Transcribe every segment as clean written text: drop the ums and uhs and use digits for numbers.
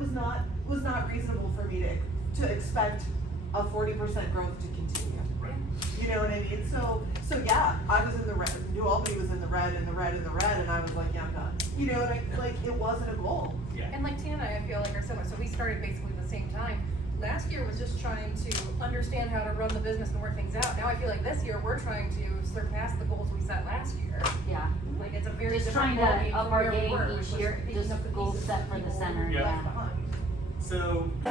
was not reasonable for me to expect a 40% growth to continue. Right. You know what I mean? So yeah, I was in the red. New Albany was in the red, and I was like, yeah, I'm done. You know, like it wasn't a goal. Yeah. And like Tina and I feel like are similar. So we started basically the same time. Last year was just trying to understand how to run the business and work things out. Now I feel like this year we're trying to surpass the goals we set last year. Yeah. Like it's a very Just different trying to ballgame up from our where we game were, each which was year, picking just up the goals pieces set for the people center, left yeah. behind. So I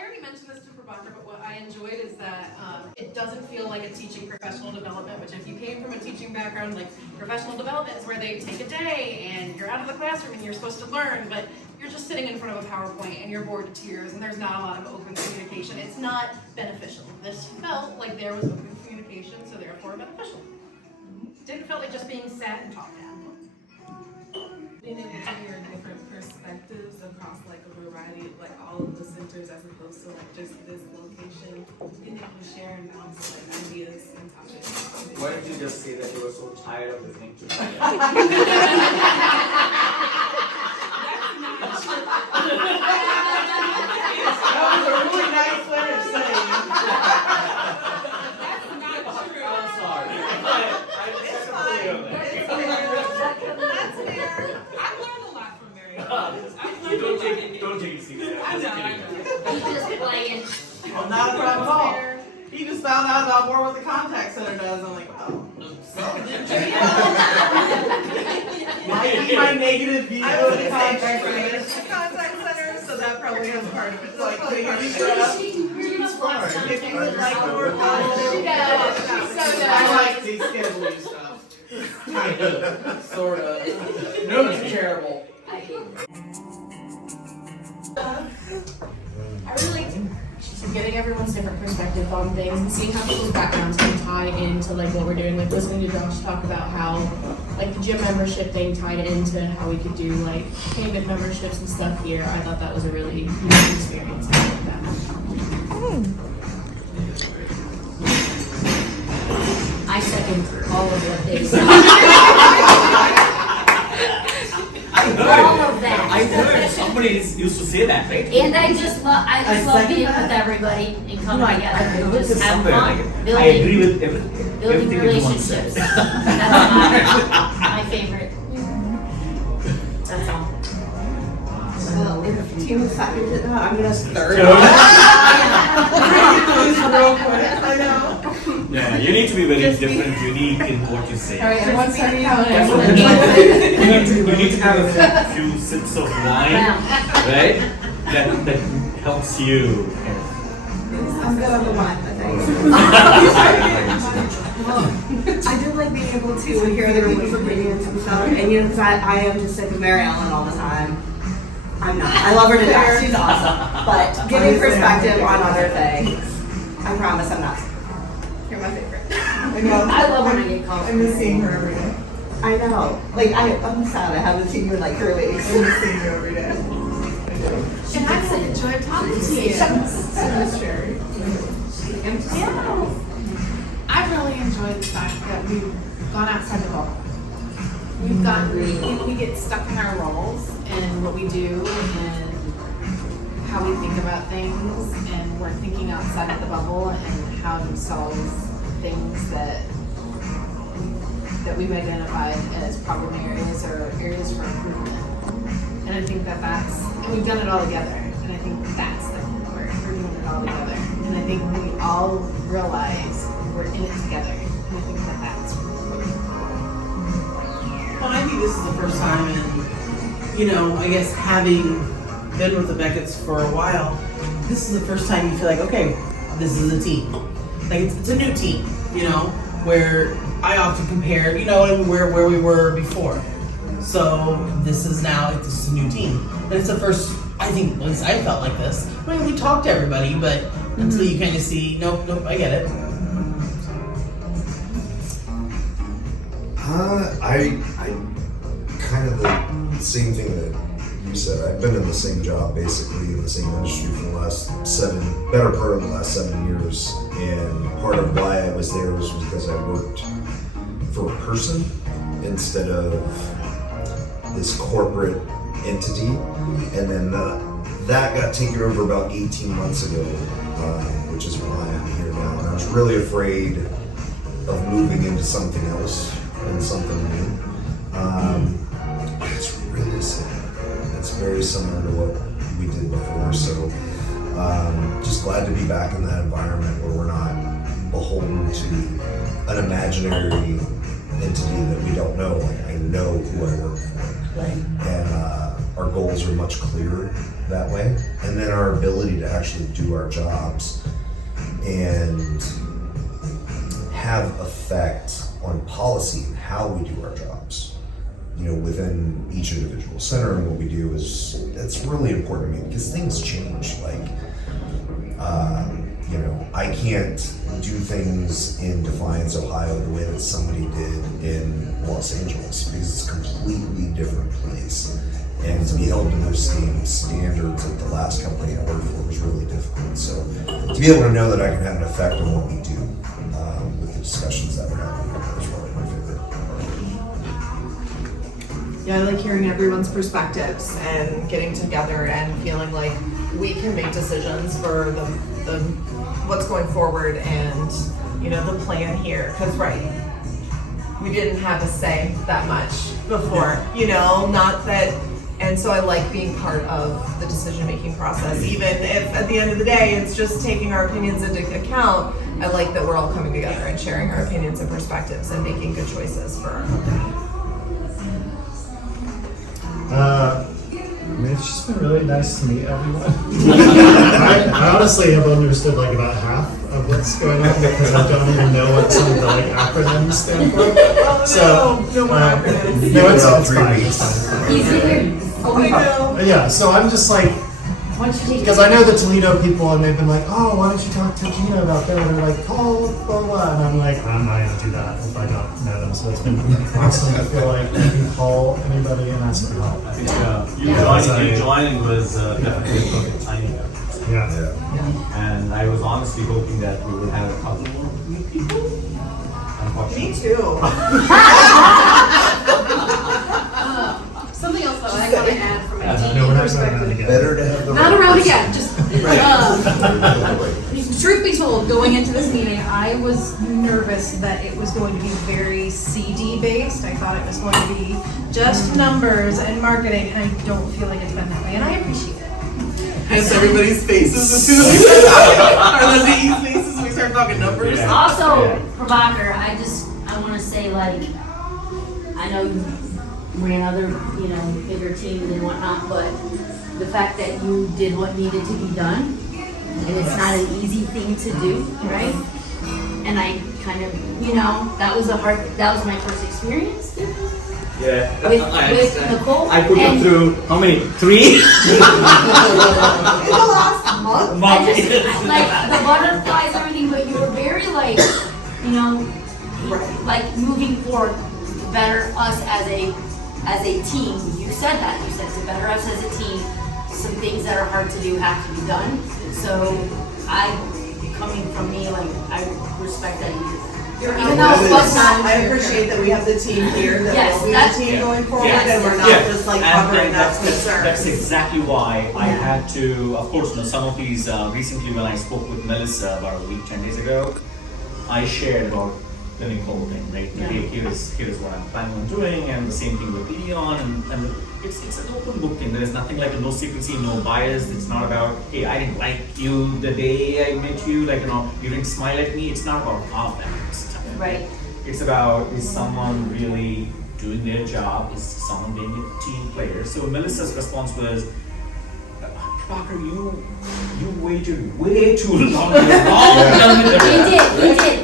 already mentioned this to Prabhakar, but what I enjoyed is that it doesn't feel like a teaching professional development, which if you came from a teaching background, like professional development is where they take a day and you're out of the classroom and you're supposed to learn, but you're just sitting in front of a PowerPoint and you're bored to tears and there's not a lot of open communication. It's not beneficial. This felt like there was open communication, so therefore beneficial. Didn't feel like just being sat and talked at. Being able to hear different perspectives across like a variety of like all of the centers as opposed to like just this location. Being able to share and bounce like ideas and topics. Why didn't you just say that you were so tired of listening to me? That's not true. That was a really nice way of saying. That's not true. I'm sorry. I just It's have to fine. feel that. That's fair. I've learned a lot from Mary. I've You learned a lot. don't take it seriously. I I'm just know, I kidding. know. He's just playing. Well, not a problem at all. He just found out about more what the contact center does. I'm like, oh, my negative view of the contact center. So that probably has part of it. It's like putting your feet up. If you would like more positive. I like the scheduling stuff. Kind of, sort of. No, it's terrible. I hate it. I really like getting everyone's different perspective on things and seeing how people's backgrounds can tie into like what we're doing. Like listening to Josh talk about how like the gym membership thing tied into how we could do like payment memberships and stuff here. I thought that was a really unique experience. I like that. I second all of what they said. All of that. I heard somebody used to say that, right? And I just love being with everybody and coming together and just have Somewhere, fun, like, I building agree with building everything everyone relationships. said. That's my favorite. That's all. Well, if Tina seconded that, I'm gonna third. Real quick, I know. Yeah, you need to be very different, unique in what you say. Alright, everyone's starting out. That's what you need to have a few sips of wine, right? That helps you. I'm good on the wine, I think. I do like being able to hear everyone's opinions and stuff, and you know, because I am just sick of Mary Ellen all the time. I'm not. I love her to death. She's awesome. But giving perspective on other things, I promise I'm not. You're my favorite. I love when I get called. I miss seeing her every day. I know. Like, I'm sad I haven't seen you in like 3 weeks. I miss seeing you every day. And I really enjoyed talking to you. So miss Sherry. I really enjoyed the fact that we've gone outside the bubble. We've gotten, we get stuck in our roles and what we do and how we think about things, and we're thinking outside of the bubble and how to solve things that we've identified as problem areas or areas for improvement. And I think and we've done it all together. And I think that's the cool part. We're doing it all together. And I think we all realize we're in it together. And I think that's really cool. Well, I think this is the first time in, I guess having been with the Beckett's for a while, this is the first time you feel like, okay, this is a team. Like it's a new team, where I often compare, where we were before. So this is it's a new team. And it's the first, I think, at least I felt like this. I mean, we talked to everybody, but until you kind of see, nope, I get it. I kind of the same thing that you said. I've been in the same job, basically in the same industry for the last better part of the last 7 years. And part of why I was there was because I worked for a person instead of this corporate entity, and then that got taken over about 18 months ago, which is why I'm here now. And I was really afraid of moving into something else and something new. But it's really similar. It's very similar to what we did before. So just glad to be back in that environment where we're not beholden to an imaginary entity that we don't know. Like, I know who I work for. Right. And our goals are much clearer that way. And then our ability to actually do our jobs and have effect on policy and how we do our jobs, you know, within each individual center. And what we do is, it's really important to me because things change. Like, you know, I can't do things in Defiance, Ohio the way that somebody did in Los Angeles because it's a completely different place. And to be held to those same standards at the last company I worked for was really difficult. So to be able to know that I can have an effect on what we do with the discussions that we're having here is probably my favorite part. Yeah, I like hearing everyone's perspectives and getting together and feeling like we can make decisions for the what's going forward and, you know, the plan here. Because we didn't have a say that much before, you know, not that. And so I like being part of the decision-making process, even if at the end of the day it's just taking our opinions into account. I like that we're all coming together and sharing our opinions and perspectives and making good choices for our company. I mean, it's just been really nice to meet everyone. I honestly have understood like about half of what's going on because I don't even know what some of the like acronyms stand for. Oh, So, no more acronyms. no, it's fine. Yeah, so I'm just like, because I know the Toledo people and they've been like, oh, why don't you talk to Gina about that? And they're like, call blah blah, and I'm like, I'm not gonna do that if I don't know them. So it's been awesome to feel like I can call anybody and ask for help. I think you joining was definitely a perfect timing. Yeah. And I was honestly hoping that we would have a couple more new people. Me too. Something else that I want to add from a No, team we're not going perspective. around again. Better to have the Not around again, just, Right. truth be told, going into this meeting, I was nervous that it was going to be very CD based. I thought it was going to be just numbers and marketing, and I don't feel like it's been that way, and I appreciate it. Hence everybody's faces as soon as we start talking, or the Z's faces when we start talking numbers. Yeah. Also, Prabhakar, I want to say, like, I know you ran other, you know, bigger teams and whatnot, but the fact that you did what needed to be done, and it's not an easy thing to do, right? And I kind of, you know, that was my first experience Yeah. with I understand. Nicole. I put you and through how many? 3? In the last month. I just, like, the butterflies and everything, but you were very, like, you know, like moving forward to better us as a team. You said that. You said to better us as a team, some things that are hard to do have to be done. So coming from me, like, I respect that you did that. Even though it was not. I appreciate that we have the team here, that Yes, will be that's- the team going forward, yes. and we're not just like covering that concern. That's exactly why I had to, of course, you know, some of these, recently when I spoke with Melissa about a week, 10 days ago, I shared about the Nicole thing, right? Yeah. Hey, here's what I'm planning on doing, and the same thing with Leon, and it's an open book thing. There's nothing like a no secrecy, no bias. It's not about, hey, I didn't like you the day I met you, like, you know, you didn't smile at me. It's not about all that stuff. Right. It's about, is someone really doing their job? Is someone being a team player? So Melissa's response was, Parker, you waited way too long. We did.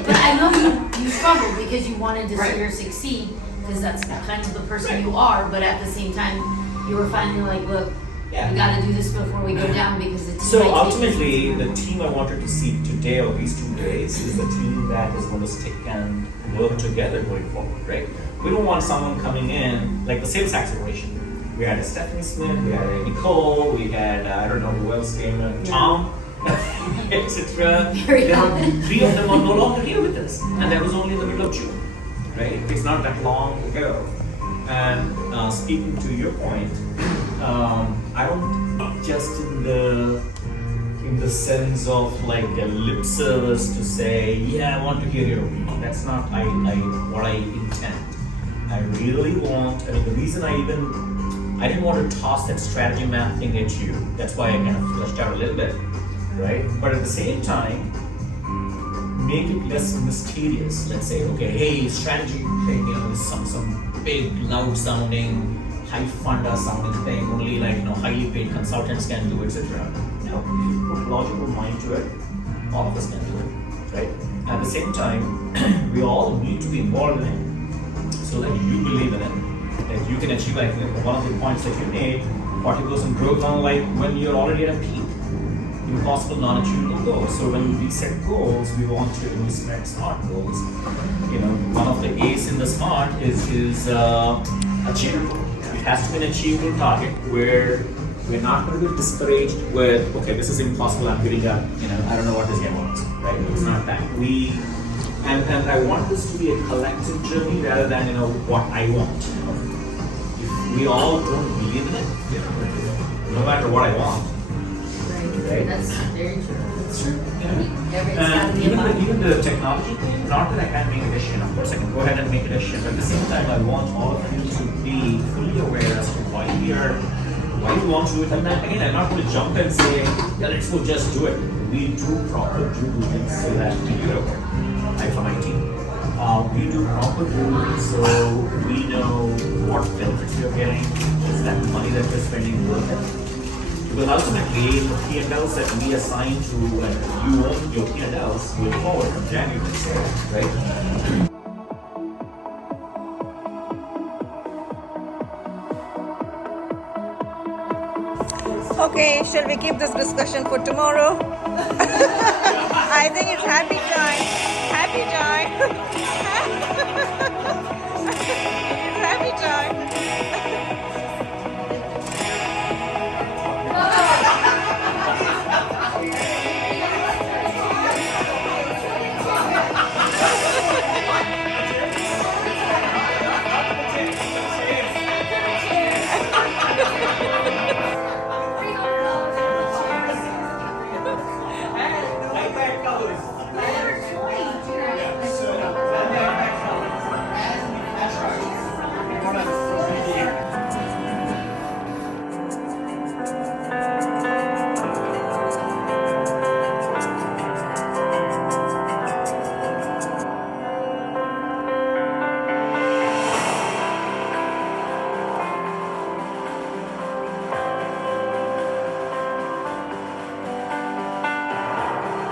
But I know you struggled because you wanted to see her succeed, because that's kind of the person you are. But at the same time, you were finally like, look, we got to do this before we go down because it's. So ultimately, the team I wanted to see today or these 2 days is a team that is going to stick and work together going forward, right? We don't want someone coming in like the sales acceleration. We had a Stephanie Smith, we had a Nicole, we had I don't know who else came, Tom, etc. 3 of them are no longer here with us, and that was only in the middle of June, right? It's not that long ago. And speaking to your point, I don't just in the sense of like a lip service to say, yeah, I want to hear your opinion. That's not what I intend. I really want, I mean, the reason I didn't want to toss that strategy map thing at you. That's why I kind of fleshed out a little bit, right? But at the same time, make it less mysterious. Let's say, okay, hey, strategy, like, you know, is some big, loud sounding, high funder sounding thing, only like, you know, highly paid consultants can do, etc. You know, if you put logical mind to it, all of us can do it, right? At the same time, we all need to be involved in it so that you believe in it, that you can achieve, like one of the points that you made, 40% growth on like when you're already at a peak. Impossible, non-achievable goals. So when we set goals, we want to set SMART goals. You know, one of the A's in the SMART is achievable. It has to be an achievable target where we're not going to be discouraged with, okay, this is impossible, I'm giving up, you know, I don't know what this game wants, right? It's not that. And I want this to be a collective journey rather than, you know, what I want. If we all don't believe in it, you know, no matter what I want, right? That's very true. It's true. And Even the technology thing, not that I can't make a decision, of course I can go ahead and make a decision, but at the same time I want all of you to be fully aware as to why you want to do it. And then again, I'm not going to jump and say, yeah, let's go just do it. We do proper due diligence so that we know, like for my team, we do proper due diligence so we know what benefits we are getting, is that money that we're spending worth it. Because ultimately, the P&Ls that we assign to, like, you own your P&Ls going forward from January, right? Okay, shall we keep this discussion for tomorrow? I think it's happy time. Happy time.